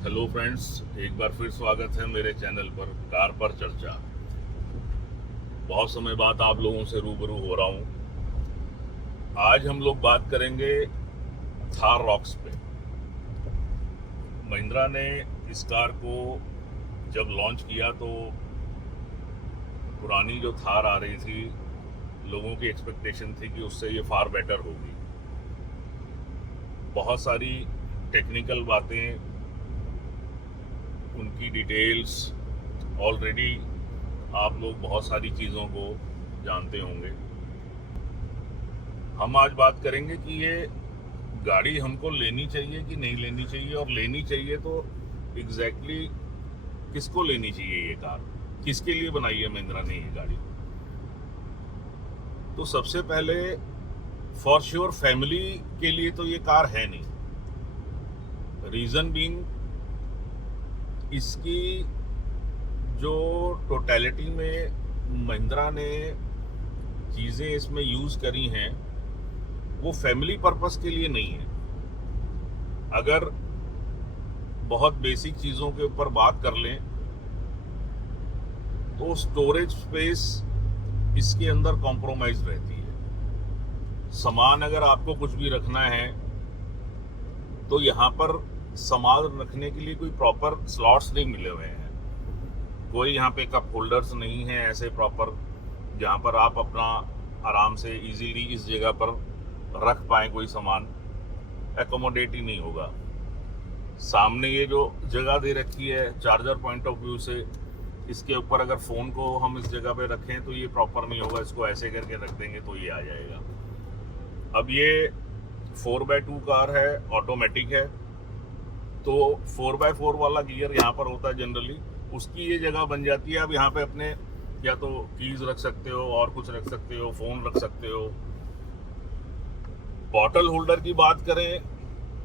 Hello friends, एक बार फिर स्वागत है मेरे चैनल पर कार पर चर्चा। बहुत समय बाद आप लोगों से रूबरू हो रहा हूँ। आज हम लोग बात करेंगे थार रॉक्स पे। महिंद्रा ने इस कार को जब लॉन्च किया तो पुरानी जो थार आ रही थी, लोगों की एक्सपेक्टेशन थी कि उससे ये फार बेटर होगी। बहुत सारी टेक्निकल बातें, उनकी डिटेल्स ऑलरेडी आप लोग बहुत सारी चीज़ों को जानते होंगे। हम आज बात करेंगे कि ये गाड़ी हमको लेनी चाहिए कि नहीं लेनी चाहिए, और लेनी चाहिए तो एग्जैक्टली किसको लेनी चाहिए ये कार, किसके लिए बनाई है महिंद्रा ने ये गाड़ी। तो सबसे पहले फॉर श्योर फैमिली के लिए तो ये कार है नहीं। रीज़न बीइंग इसकी जो टोटलिटी में महिंद्रा ने चीज़ें इसमें यूज़ करी हैं वो फैमिली पर्पस के लिए नहीं है। अगर बहुत बेसिक चीज़ों के ऊपर बात कर लें तो स्टोरेज स्पेस इसके अंदर कॉम्प्रोमाइज रहती है। सामान अगर आपको कुछ भी रखना है तो यहाँ पर सामान रखने के लिए कोई प्रॉपर स्लॉट्स नहीं मिले हुए हैं। कोई यहाँ पे कप होल्डर्स नहीं है ऐसे प्रॉपर, जहाँ पर आप अपना आराम से इजीली इस जगह पर रख पाए कोई सामान। एकोमोडेट ही नहीं होगा। सामने ये जो जगह दे रखी है चार्जर पॉइंट ऑफ व्यू से, इसके ऊपर अगर फ़ोन को हम इस जगह पे रखें तो ये प्रॉपर नहीं होगा। इसको ऐसे करके रख देंगे तो ये आ जाएगा। अब ये 4x2 कार है, ऑटोमेटिक है, तो 4x4 वाला गियर यहाँ पर होता है जनरली, उसकी ये जगह बन जाती है। अब यहाँ पे अपने या तो कीज रख सकते हो और कुछ रख सकते हो, फ़ोन रख सकते हो। बॉटल होल्डर की बात करें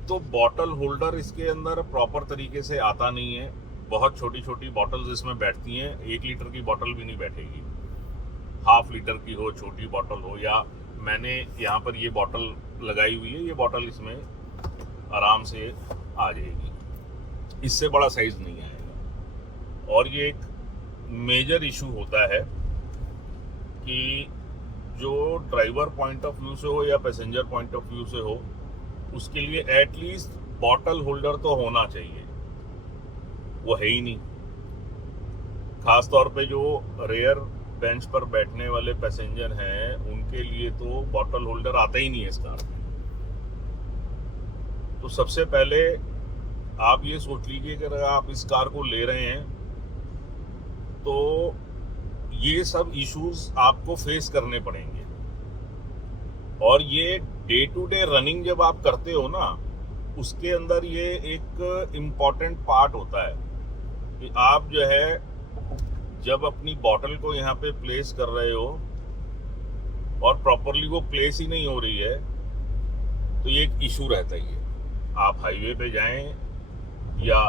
तो बॉटल होल्डर इसके अंदर प्रॉपर तरीके से आता नहीं है। बहुत छोटी छोटी बॉटल्स इसमें बैठती हैं। 1 लीटर की बॉटल भी नहीं बैठेगी। ½ लीटर की हो, छोटी बॉटल हो, या मैंने यहाँ पर ये बॉटल लगाई हुई है, ये बॉटल इसमें आराम से आ जाएगी। इससे बड़ा साइज नहीं आएगा। और ये एक मेजर इशू होता है कि जो ड्राइवर पॉइंट ऑफ व्यू से हो या पैसेंजर पॉइंट ऑफ व्यू से हो, उसके लिए एटलीस्ट बॉटल होल्डर तो होना चाहिए। वो है ही नहीं। खास तौर पे जो रेयर बेंच पर बैठने वाले पैसेंजर हैं उनके लिए तो बॉटल होल्डर आता ही नहीं है इस कार में। तो सबसे पहले आप ये सोच लीजिए कि अगर आप इस कार को ले रहे हैं तो ये सब इश्यूज आपको फेस करने पड़ेंगे। और ये डे टू डे रनिंग जब आप करते हो ना, उसके अंदर ये एक इम्पॉर्टेंट पार्ट होता है कि आप जो है जब अपनी बॉटल को यहाँ पे प्लेस कर रहे हो और प्रॉपरली वो प्लेस ही नहीं हो रही है तो ये एक इशू रहता ही है। आप हाईवे पे जाएं या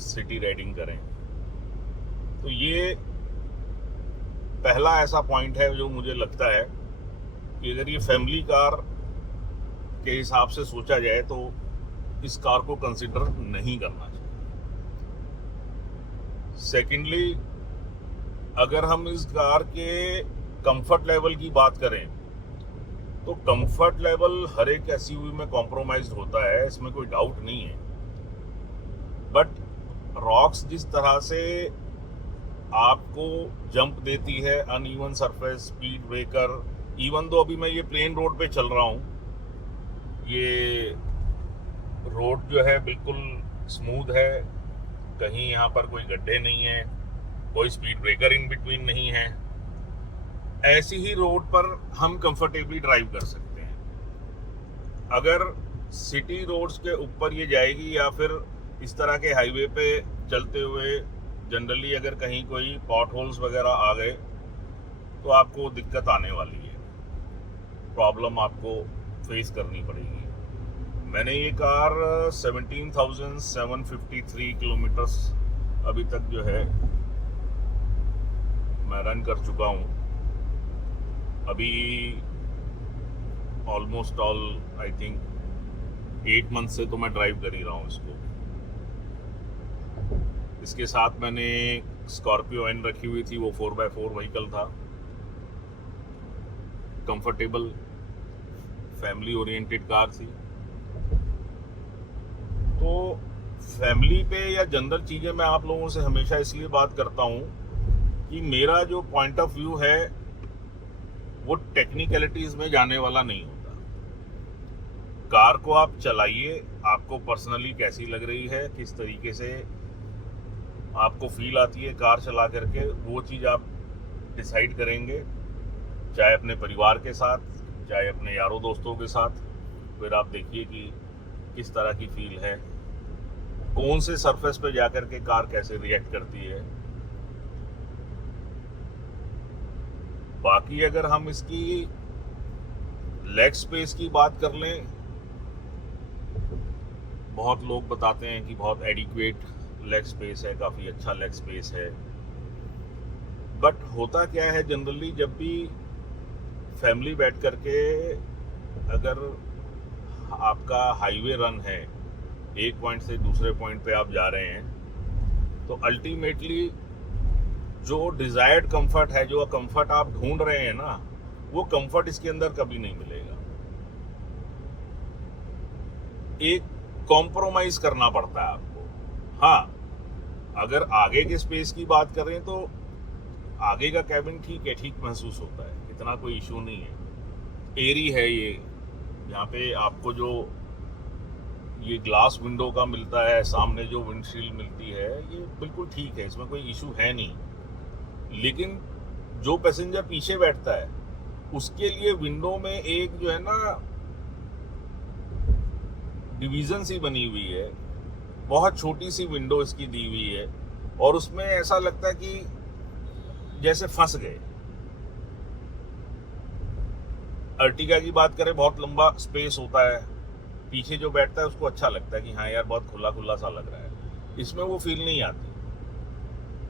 सिटी राइडिंग करें, तो ये पहला ऐसा पॉइंट है जो मुझे लगता है कि अगर ये फैमिली कार के हिसाब से सोचा जाए तो इस कार को कंसिडर नहीं करना चाहिए। सेकेंडली, अगर हम इस कार के कंफर्ट लेवल की बात करें तो कंफर्ट लेवल हर एक एसयूवी में कॉम्प्रोमाइज्ड होता है, इसमें कोई डाउट नहीं है। बट रॉक्स जिस तरह से आपको जंप देती है, uneven surface, speed breaker, even though अभी मैं ये प्लेन रोड पे चल रहा हूँ, ये रोड जो है बिल्कुल स्मूथ है, कहीं यहाँ पर कोई गड्ढे नहीं है, कोई स्पीड ब्रेकर इन बिटवीन नहीं है। ऐसी ही रोड पर हम कंफर्टेबली ड्राइव कर सकते हैं। अगर सिटी रोड्स के ऊपर ये जाएगी या फिर इस तरह के हाईवे पे चलते हुए जनरली अगर कहीं कोई पॉट होल्स वगैरह आ गए तो आपको दिक्कत आने वाली है, प्रॉब्लम आपको फेस करनी पड़ेगी। मैंने ये कार 17,753 किलोमीटर्स अभी तक जो है मैं रन कर चुका हूँ। अभी ऑलमोस्ट आई थिंक 8 मंथ से तो मैं ड्राइव कर ही रहा हूँ इसको। इसके साथ मैंने स्कॉर्पियो एन रखी हुई थी, वो 4x4 व्हीकल था, कंफर्टेबल फैमिली ओरिएंटेड कार थी। तो फैमिली पे या जनरल चीज़ें मैं आप लोगों से हमेशा इसलिए बात करता हूँ कि मेरा जो पॉइंट ऑफ व्यू है वो टेक्निकलिटीज़ में जाने वाला नहीं होता। कार को आप चलाइए, आपको पर्सनली कैसी लग रही है, किस तरीके से आपको फील आती है कार चला करके, वो चीज़ आप डिसाइड करेंगे, चाहे अपने परिवार के साथ, चाहे अपने यारों दोस्तों के साथ। फिर आप देखिए कि किस तरह की फील है, कौन से सरफेस पे जाकर के कार कैसे रिएक्ट करती है। बाकी अगर हम इसकी लेग स्पेस की बात कर लें, बहुत लोग बताते हैं कि बहुत एडिक्वेट लेग स्पेस है, काफ़ी अच्छा लेग स्पेस है। बट होता क्या है जनरली, जब भी फैमिली बैठ करके अगर आपका हाईवे रन है, एक पॉइंट से दूसरे पॉइंट पे आप जा रहे हैं, तो अल्टीमेटली जो डिजायर्ड कंफर्ट है, जो कंफर्ट आप ढूंढ रहे हैं ना, वो कंफर्ट इसके अंदर कभी नहीं मिलेगा। एक कॉम्प्रोमाइज करना पड़ता है आपको। हाँ, अगर आगे के स्पेस की बात करें तो आगे का कैबिन ठीक है, ठीक महसूस होता है, इतना कोई इशू नहीं है। एरी है ये, यहाँ पे आपको जो ये ग्लास विंडो का मिलता है, सामने जो विंडशील्ड मिलती है, ये बिल्कुल ठीक है, इसमें कोई इशू है नहीं। लेकिन जो पैसेंजर पीछे बैठता है उसके लिए विंडो में एक जो है ना डिवीजन सी बनी हुई है, बहुत छोटी सी विंडो इसकी दी हुई है, और उसमें ऐसा लगता है कि जैसे फंस गए। अर्टिगा की बात करें, बहुत लंबा स्पेस होता है, पीछे जो बैठता है उसको अच्छा लगता है कि हाँ यार बहुत खुला खुला सा लग रहा है। इसमें वो फील नहीं आती,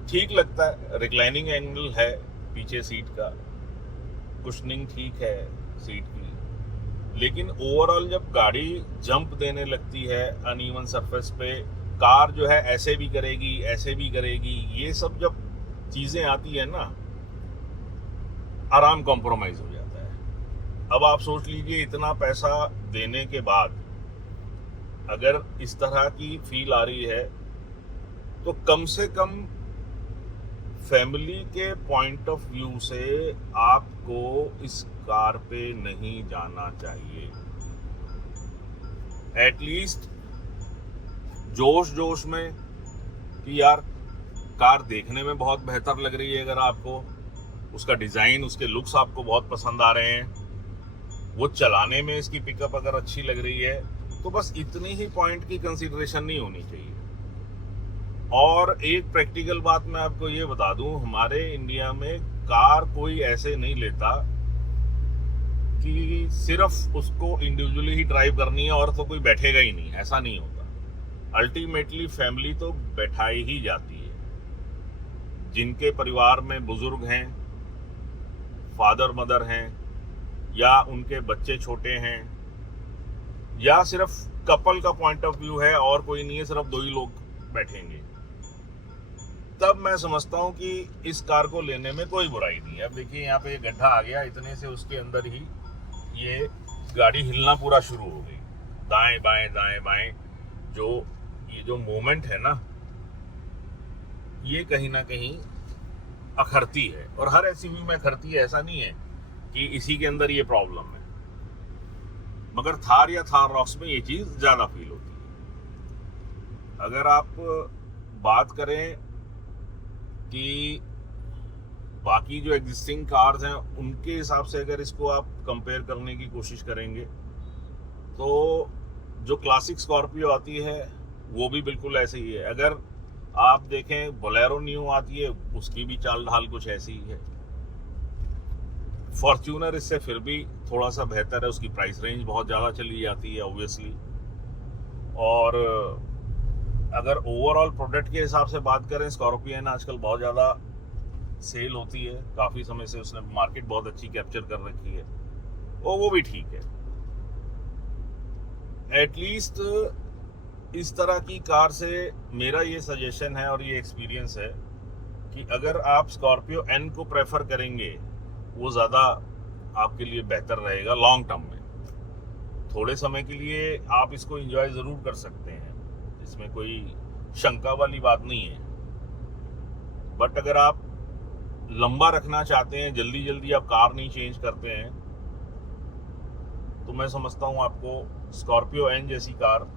ठीक लगता है, रिक्लाइनिंग एंगल है पीछे सीट का, कुशनिंग ठीक है सीट की। लेकिन ओवरऑल जब गाड़ी जंप देने लगती है अनइवन सरफेस पे, कार जो है ऐसे भी करेगी, ऐसे भी करेगी, ये सब जब चीजें आती है ना, आराम कॉम्प्रोमाइज हो जाता है। अब आप सोच लीजिए, इतना पैसा देने के बाद अगर इस तरह की फील आ रही है, तो कम से कम फैमिली के पॉइंट ऑफ व्यू से आपको इस कार पे नहीं जाना चाहिए। एटलीस्ट जोश जोश में कि यार कार देखने में बहुत बेहतर लग रही है, अगर आपको उसका डिज़ाइन, उसके लुक्स आपको बहुत पसंद आ रहे हैं, वो चलाने में इसकी पिकअप अगर अच्छी लग रही है, तो बस इतनी ही पॉइंट की कंसीडरेशन नहीं होनी चाहिए। और एक प्रैक्टिकल बात मैं आपको ये बता दूं, हमारे इंडिया में कार कोई ऐसे नहीं लेता कि सिर्फ उसको इंडिविजुअली ही ड्राइव करनी है और तो कोई बैठेगा ही नहीं, ऐसा नहीं होता। अल्टीमेटली फैमिली तो बैठाई ही जाती है। जिनके परिवार में बुजुर्ग हैं, फादर मदर हैं, या उनके बच्चे छोटे हैं, या सिर्फ कपल का पॉइंट ऑफ व्यू है और कोई नहीं है, सिर्फ दो ही लोग बैठेंगे, तब मैं समझता हूँ कि इस कार को लेने में कोई बुराई नहीं है। अब देखिए यहाँ पे गड्ढा आ गया, इतने से उसके अंदर ही ये गाड़ी हिलना पूरा शुरू हो गई, दाएं बाएं ये जो मूवमेंट है ना, ये कहीं ना कहीं अखरती है, और हर एसयूवी में अखरती है, ऐसा नहीं है कि इसी के अंदर ये प्रॉब्लम है। मगर थार या थार रॉक्स में ये चीज ज्यादा फील होती है। अगर आप बात करें कि बाकी जो एग्जिस्टिंग कार्स हैं उनके हिसाब से अगर इसको आप कंपेयर करने की कोशिश करेंगे, तो जो क्लासिक स्कॉर्पियो आती है वो भी बिल्कुल ऐसे ही है। अगर आप देखें बोलेरो न्यू आती है, उसकी भी चाल ढाल कुछ ऐसी ही है। फॉर्च्यूनर इससे फिर भी थोड़ा सा बेहतर है, उसकी प्राइस रेंज बहुत ज़्यादा चली जाती है ऑब्वियसली। और अगर ओवरऑल प्रोडक्ट के हिसाब से बात करें, स्कॉर्पियन आजकल बहुत ज़्यादा सेल होती है, काफ़ी समय से उसने मार्केट बहुत अच्छी कैप्चर कर रखी है, और वो भी ठीक है। एटलीस्ट इस तरह की कार से मेरा ये सजेशन है और ये एक्सपीरियंस है कि अगर आप स्कॉर्पियो एन को प्रेफर करेंगे, वो ज़्यादा आपके लिए बेहतर रहेगा लॉन्ग टर्म में। थोड़े समय के लिए आप इसको एंजॉय ज़रूर कर सकते हैं, इसमें कोई शंका वाली बात नहीं है। बट अगर आप लंबा रखना चाहते हैं, जल्दी जल्दी आप कार नहीं चेंज करते हैं, तो मैं समझता हूँ आपको स्कॉर्पियो एन जैसी कार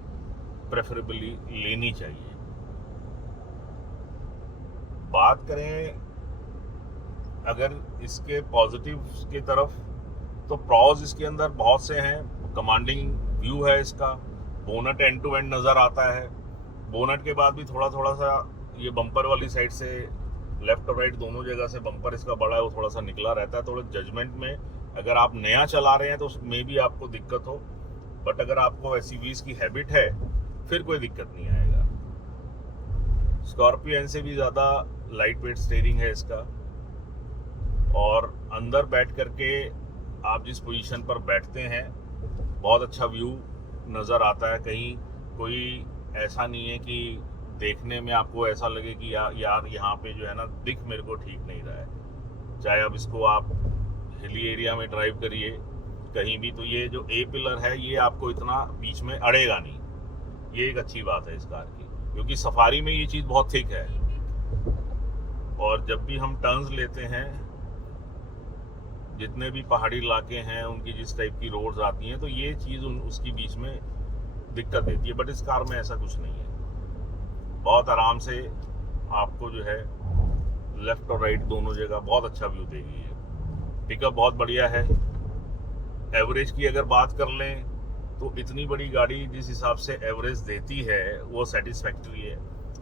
प्रेफरेबली लेनी चाहिए। बात करें अगर इसके पॉजिटिव्स की तरफ, तो प्रॉज इसके अंदर बहुत से हैं। कमांडिंग व्यू है इसका, बोनट एंड टू एंड नज़र आता है। बोनट के बाद भी थोड़ा थोड़ा सा ये बम्पर वाली साइड से लेफ्ट और राइट दोनों जगह से बम्पर इसका बड़ा है, वो थोड़ा सा निकला रहता है। थोड़ा जजमेंट में अगर आप नया चला रहे हैं तो उसमें भी आपको दिक्कत हो, बट अगर आपको एसयूवीज की हैबिट है फिर कोई दिक्कत नहीं आएगा। स्कॉर्पियो एन से भी ज़्यादा लाइट वेट स्टीयरिंग है इसका, और अंदर बैठ करके आप जिस पोजीशन पर बैठते हैं बहुत अच्छा व्यू नज़र आता है। कहीं कोई ऐसा नहीं है कि देखने में आपको ऐसा लगे कि यार यहाँ पे जो है ना दिख मेरे को ठीक नहीं रहा है। चाहे अब इसको आप हिली एरिया में ड्राइव करिए कहीं भी, तो ये जो ए पिलर है ये आपको इतना बीच में अड़ेगा नहीं। ये एक अच्छी बात है इस कार की, क्योंकि सफारी में ये चीज़ बहुत थिक है, और जब भी हम टर्न्स लेते हैं, जितने भी पहाड़ी इलाके हैं उनकी जिस टाइप की रोड्स आती हैं, तो ये चीज़ उसकी बीच में दिक्कत देती है। बट इस कार में ऐसा कुछ नहीं है, बहुत आराम से आपको जो है लेफ्ट और राइट दोनों जगह बहुत अच्छा व्यू देगी। ये पिकअप बहुत बढ़िया है। एवरेज की अगर बात कर लें तो इतनी बड़ी गाड़ी जिस हिसाब से एवरेज देती है वो सेटिस्फैक्ट्री है।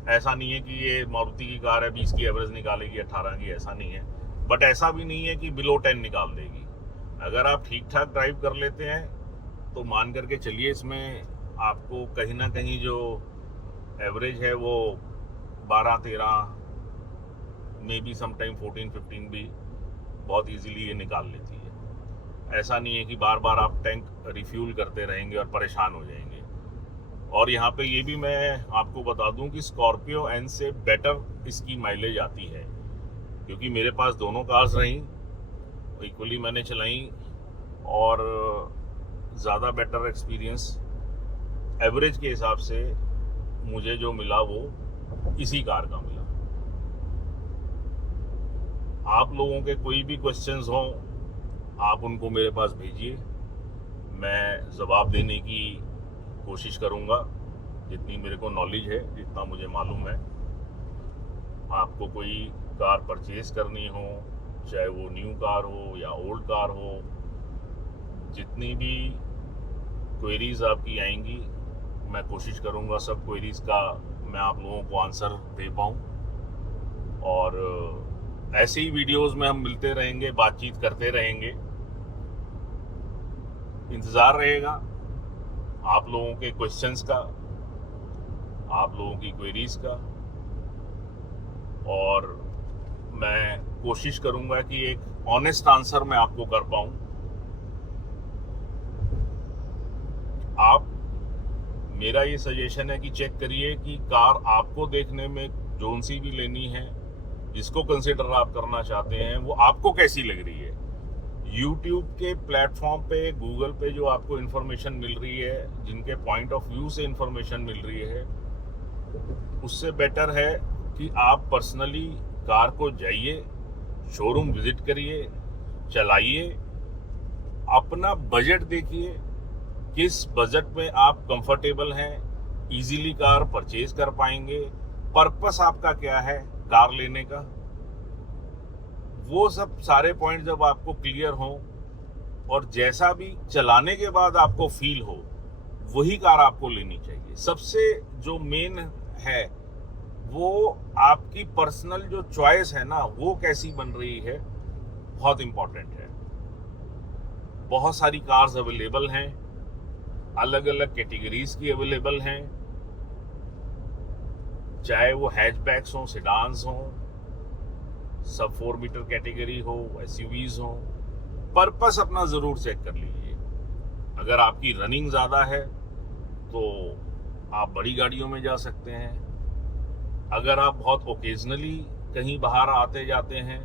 ऐसा नहीं है कि ये मारुति की कार है 20 की एवरेज निकालेगी 18 की, ऐसा नहीं है। बट ऐसा भी नहीं है कि बिलो 10 निकाल देगी। अगर आप ठीक ठाक ड्राइव कर लेते हैं तो मान करके चलिए इसमें आपको कहीं ना कहीं जो एवरेज है वो 12-13 मे बी समटाइम 14-15 भी बहुत इजीली ये निकाल लेती है। ऐसा नहीं है कि बार बार आप टैंक रिफ्यूल करते रहेंगे और परेशान हो जाएंगे। और यहाँ पे ये भी मैं आपको बता दूं कि स्कॉर्पियो एन से बेटर इसकी माइलेज आती है, क्योंकि मेरे पास दोनों कार्स रहीं, इक्वली मैंने चलाई, और ज़्यादा बेटर एक्सपीरियंस एवरेज के हिसाब से मुझे जो मिला वो इसी कार का मिला। आप लोगों के कोई भी क्वेश्चंस हों आप उनको मेरे पास भेजिए, मैं जवाब देने की कोशिश करूंगा जितनी मेरे को नॉलेज है, जितना मुझे मालूम है। आपको कोई कार परचेज करनी हो, चाहे वो न्यू कार हो या ओल्ड कार हो, जितनी भी क्वेरीज आपकी आएंगी मैं कोशिश करूंगा सब क्वेरीज का मैं आप लोगों को आंसर दे पाऊँ। और ऐसे ही वीडियोस में हम मिलते रहेंगे, बातचीत करते रहेंगे। इंतज़ार रहेगा आप लोगों के क्वेश्चंस का, आप लोगों की क्वेरीज का, और मैं कोशिश करूंगा कि एक ऑनेस्ट आंसर मैं आपको कर पाऊं। आप, मेरा ये सजेशन है कि चेक करिए कि कार आपको देखने में जोन सी भी लेनी है, जिसको कंसिडर आप करना चाहते हैं, वो आपको कैसी लग रही है। YouTube के प्लेटफॉर्म पे, गूगल पे जो आपको इन्फॉर्मेशन मिल रही है, जिनके पॉइंट ऑफ व्यू से इन्फॉर्मेशन मिल रही है, उससे बेटर है कि आप पर्सनली कार को जाइए, शोरूम विजिट करिए, चलाइए, अपना बजट देखिए, किस बजट में आप कंफर्टेबल हैं, इजीली कार परचेज कर पाएंगे, पर्पस आपका क्या है कार लेने का, वो सब सारे पॉइंट जब आपको क्लियर हो और जैसा भी चलाने के बाद आपको फील हो, वही कार आपको लेनी चाहिए। सबसे जो मेन है वो आपकी पर्सनल जो चॉइस है ना, वो कैसी बन रही है, बहुत इंपॉर्टेंट है। बहुत सारी कार्स अवेलेबल हैं, अलग अलग कैटेगरीज की अवेलेबल हैं, चाहे वो हैचबैक्स हों, सेडान्स हों, सब 4 मीटर कैटेगरी हो, एसयूवीज हो। पर्पस अपना ज़रूर चेक कर लीजिए। अगर आपकी रनिंग ज़्यादा है तो आप बड़ी गाड़ियों में जा सकते हैं। अगर आप बहुत ओकेजनली कहीं बाहर आते जाते हैं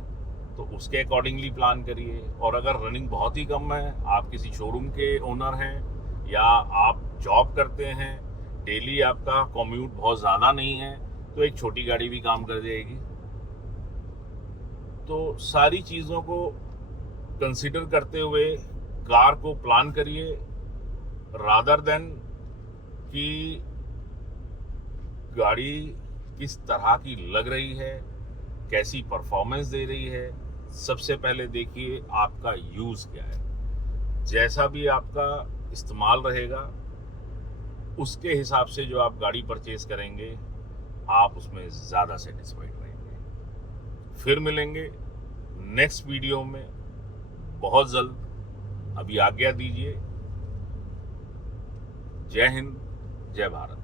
तो उसके अकॉर्डिंगली प्लान करिए। और अगर रनिंग बहुत ही कम है, आप किसी शोरूम के ओनर हैं या आप जॉब करते हैं, डेली आपका कॉम्यूट बहुत ज़्यादा नहीं है, तो एक छोटी गाड़ी भी काम कर जाएगी। तो सारी चीज़ों को कंसिडर करते हुए कार को प्लान करिए, रादर देन कि गाड़ी किस तरह की लग रही है, कैसी परफॉर्मेंस दे रही है। सबसे पहले देखिए आपका यूज़ क्या है। जैसा भी आपका इस्तेमाल रहेगा उसके हिसाब से जो आप गाड़ी परचेज करेंगे आप उसमें ज़्यादा सेटिस्फाइड रहेंगे। फिर मिलेंगे नेक्स्ट वीडियो में बहुत जल्द। अभी आज्ञा दीजिए। जय हिंद, जय भारत।